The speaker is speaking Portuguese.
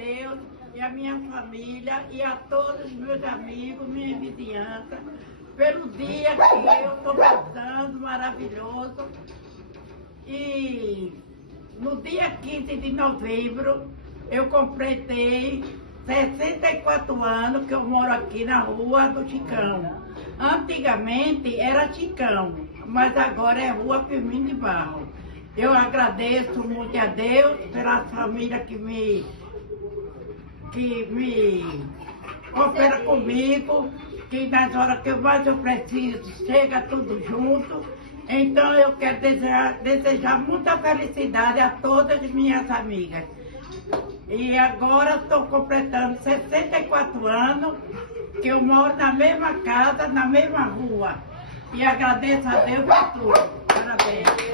Deus e a minha família e a todos os meus amigos, minha vizinhança, pelo dia que eu estou passando, maravilhoso. E no dia 15 de novembro, eu completei 64 anos que eu moro aqui na Rua do Chicão. Antigamente era Chicão, mas agora é Rua Firmino de Barro. Eu agradeço muito a Deus pela família que me coopera comigo, que nas horas que mais eu preciso, chega tudo junto. Então eu quero desejar muita felicidade a todas as minhas amigas. E agora estou completando 64 anos, que eu moro na mesma casa, na mesma rua. E agradeço a Deus por tudo. Parabéns.